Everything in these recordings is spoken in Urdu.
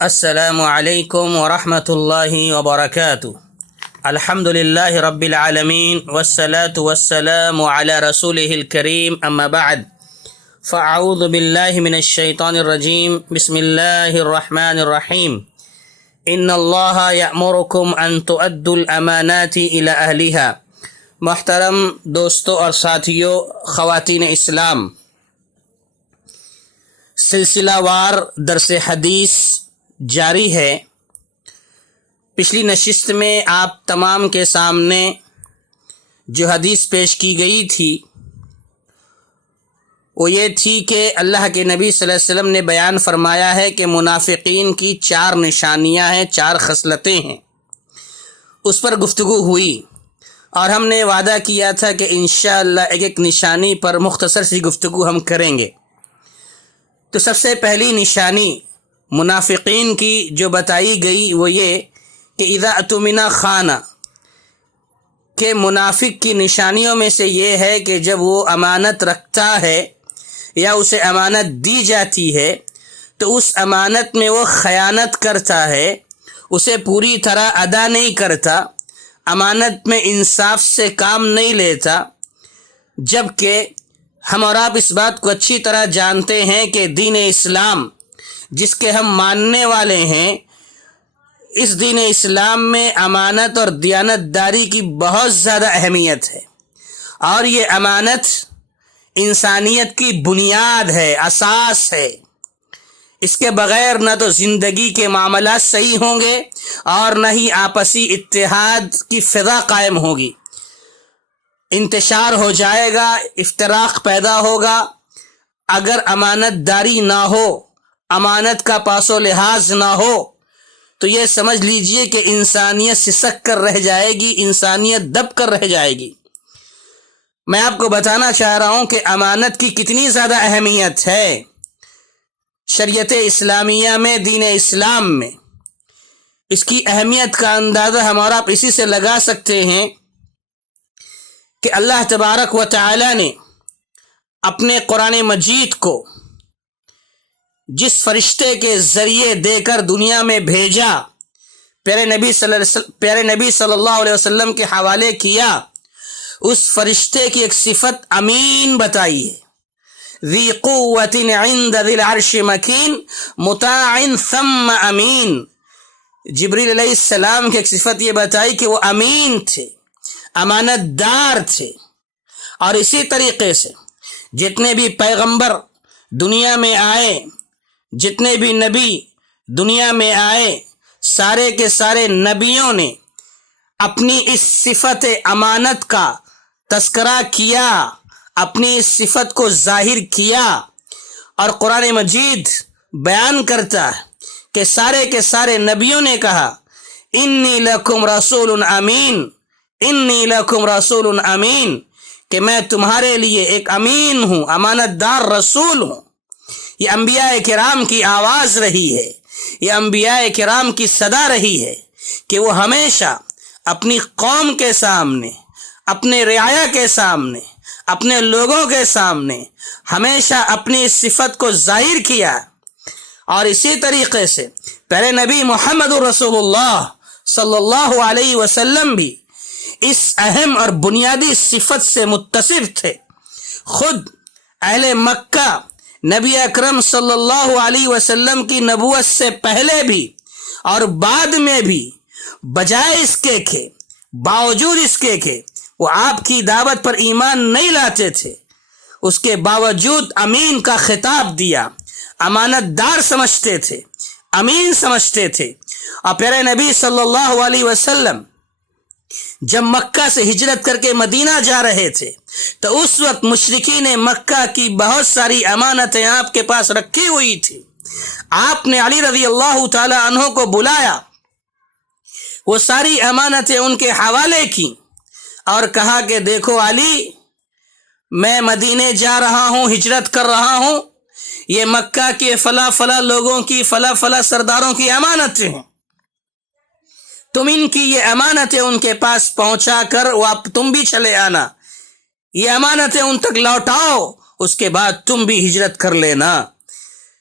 السلام علیکم ورحمۃ اللہ وبرکاتہ۔ الحمد للہ رب العالمین والصلاة والسلام علی رسولہ الکریم، اما بعد فاعوذ باللہ من الشیطان الرجیم، بسم اللہ الرحمن الرحیم۔ ان اللہ یأمرکم ان تؤدوا الامانات الی اہلہا۔ محترم دوستوں اور ساتھیوں، خواتین اسلام، سلسلہ وار درس حدیث جاری ہے۔ پچھلی نشست میں آپ تمام کے سامنے جو حدیث پیش کی گئی تھی وہ یہ تھی کہ اللہ کے نبی صلی اللہ علیہ وسلم نے بیان فرمایا ہے کہ منافقین کی 4 نشانیاں ہیں، 4 خصلتیں ہیں۔ اس پر گفتگو ہوئی اور ہم نے وعدہ کیا تھا کہ انشاءاللہ ایک ایک نشانی پر مختصر سی گفتگو ہم کریں گے۔ تو سب سے پہلی نشانی منافقین کی جو بتائی گئی وہ یہ کہ اذا اؤتمن خان، کہ منافق کی نشانیوں میں سے یہ ہے کہ جب وہ امانت رکھتا ہے یا اسے امانت دی جاتی ہے تو اس امانت میں وہ خیانت کرتا ہے، اسے پوری طرح ادا نہیں کرتا، امانت میں انصاف سے کام نہیں لیتا، جبکہ ہم اور آپ اس بات کو اچھی طرح جانتے ہیں کہ دین اسلام جس کے ہم ماننے والے ہیں، اس دین اسلام میں امانت اور دیانت داری کی بہت زیادہ اہمیت ہے، اور یہ امانت انسانیت کی بنیاد ہے، اساس ہے۔ اس کے بغیر نہ تو زندگی کے معاملات صحیح ہوں گے اور نہ ہی آپسی اتحاد کی فضا قائم ہوگی۔ انتشار ہو جائے گا، افتراق پیدا ہوگا۔ اگر امانت داری نہ ہو، امانت کا پاس و لحاظ نہ ہو تو یہ سمجھ لیجئے کہ انسانیت سسک کر رہ جائے گی، انسانیت دب کر رہ جائے گی۔ میں آپ کو بتانا چاہ رہا ہوں کہ امانت کی کتنی زیادہ اہمیت ہے شریعت اسلامیہ میں، دین اسلام میں۔ اس کی اہمیت کا اندازہ ہم اور آپ اسی سے لگا سکتے ہیں کہ اللہ تبارک و تعالی نے اپنے قرآن مجید کو جس فرشتے کے ذریعے دے کر دنیا میں بھیجا، پیارے نبی صلی اللہ علیہ وسلم کے حوالے کیا، اس فرشتے کی ایک صفت امین بتائی ہے۔ ذی قوت عند ذی العرش مکین مطاع ثم امین۔ جبریل علیہ السلام کی ایک صفت یہ بتائی کہ وہ امین تھے، امانت دار تھے۔ اور اسی طریقے سے جتنے بھی پیغمبر دنیا میں آئے، جتنے بھی نبی دنیا میں آئے، سارے کے سارے نبیوں نے اپنی اس صفت امانت کا تذکرہ کیا، اپنی اس صفت کو ظاہر کیا، اور قرآن مجید بیان کرتا ہے کہ سارے کے سارے نبیوں نے کہا انی لکم رسول امین، انی لکم رسول امین، کہ میں تمہارے لیے ایک امین ہوں، امانت دار رسول ہوں۔ یہ انبیاء کرام کی آواز رہی ہے، یہ انبیاء کرام کی صدا رہی ہے کہ وہ ہمیشہ اپنی قوم کے سامنے، اپنے رعایا کے سامنے، اپنے لوگوں کے سامنے ہمیشہ اپنی اس صفت کو ظاہر کیا۔ اور اسی طریقے سے پیارے نبی محمد رسول اللہ صلی اللہ علیہ وسلم بھی اس اہم اور بنیادی صفت سے متصف تھے۔ خود اہل مکہ نبی اکرم صلی اللہ علیہ وسلم کی نبوت سے پہلے بھی اور بعد میں بھی بجائے اس کے کہ باوجود اس کے کہ وہ آپ کی دعوت پر ایمان نہیں لاتے تھے، اس کے باوجود امین کا خطاب دیا، امانت دار سمجھتے تھے، امین سمجھتے تھے۔ اور پیارے نبی صلی اللہ علیہ وسلم جب مکہ سے ہجرت کر کے مدینہ جا رہے تھے تو اس وقت مشرکین مکہ کی بہت ساری امانتیں آپ کے پاس رکھی ہوئی تھی۔ آپ نے علی رضی اللہ تعالی عنہ کو بلایا، وہ ساری امانتیں ان کے حوالے کی اور کہا کہ دیکھو علی، میں مدینے جا رہا ہوں، ہجرت کر رہا ہوں، یہ مکہ کے فلاں فلاں لوگوں کی، فلاں فلاں سرداروں کی امانتیں ہیں، تم ان کی یہ امانتیں ان کے پاس پہنچا کر تم بھی چلے آنا، یہ امانتیں ان تک لوٹاؤ، اس کے بعد تم بھی ہجرت کر لینا۔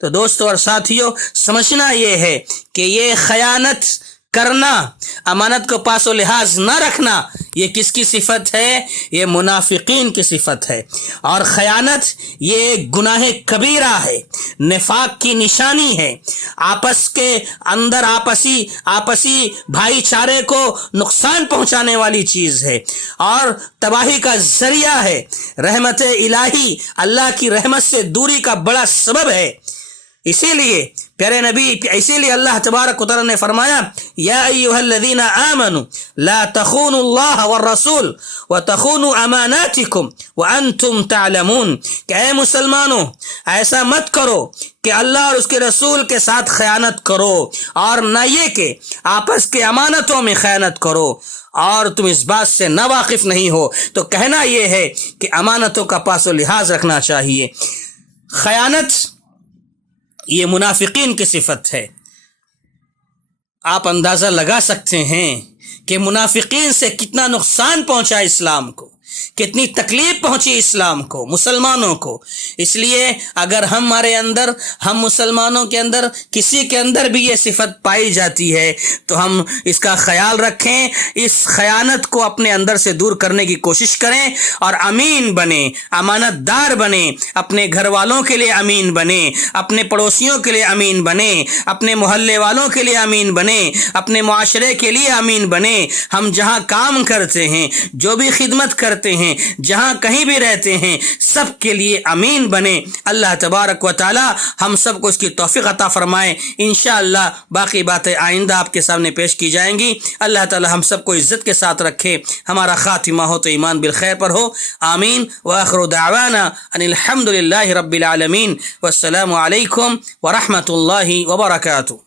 تو دوستوں اور ساتھیوں، سمجھنا یہ ہے کہ یہ خیانت کرنا، امانت کو پاس و لحاظ نہ رکھنا، یہ کس کی صفت ہے؟ یہ منافقین کی صفت ہے۔ اور خیانت یہ گناہ کبیرہ ہے، نفاق کی نشانی ہے، آپس کے اندر آپسی بھائی چارے کو نقصان پہنچانے والی چیز ہے اور تباہی کا ذریعہ ہے، رحمت الہی، اللہ کی رحمت سے دوری کا بڑا سبب ہے۔ اسی لیے پیارے نبی، اسی لیے اللہ تبارک و تعالی نے فرمایا یا ایھا الذین آمنوا لا تخونوا اللہ والرسول وتخونوا اماناتکم وانتم تعلمون، کہ اے مسلمانوں ایسا مت کرو کہ اللہ اور اس کے رسول کے ساتھ خیانت کرو، اور نہ یہ کہ آپس کے امانتوں میں خیانت کرو اور تم اس بات سے نا واقف نہیں ہو۔ تو کہنا یہ ہے کہ امانتوں کا پاس و لحاظ رکھنا چاہیے۔ خیانت یہ منافقین کی صفت ہے۔ آپ اندازہ لگا سکتے ہیں کہ منافقین سے کتنا نقصان پہنچا اسلام کو، کتنی تکلیف پہنچی اسلام کو، مسلمانوں کو۔ اس لیے اگر ہمارے اندر، ہم مسلمانوں کے اندر کسی کے اندر بھی یہ صفت پائی جاتی ہے تو ہم اس کا خیال رکھیں، اس خیانت کو اپنے اندر سے دور کرنے کی کوشش کریں اور امین بنیں، امانت دار بنیں، اپنے گھر والوں کے لیے امین بنیں، اپنے پڑوسیوں کے لیے امین بنیں، اپنے محلے والوں کے لیے امین بنیں، اپنے معاشرے کے لیے امین بنیں۔ ہم جہاں کام کرتے ہیں، جو بھی خدمت کرتے ہیں، جہاں کہیں بھی رہتے ہیں، سب کے لیے امین بنے۔ اللہ تبارک و تعالی ہم سب کو اس کی توفیق عطا فرمائے۔ انشاءاللہ باقی باتیں آئندہ آپ کے سامنے پیش کی جائیں گی۔ اللہ تعالی ہم سب کو عزت کے ساتھ رکھے، ہمارا خاتمہ ہو تو ایمان بالخیر پر ہو، آمین۔ وآخر دعوانا ان الحمد للہ رب العالمین، والسلام علیکم ورحمۃ اللہ وبرکاتہ۔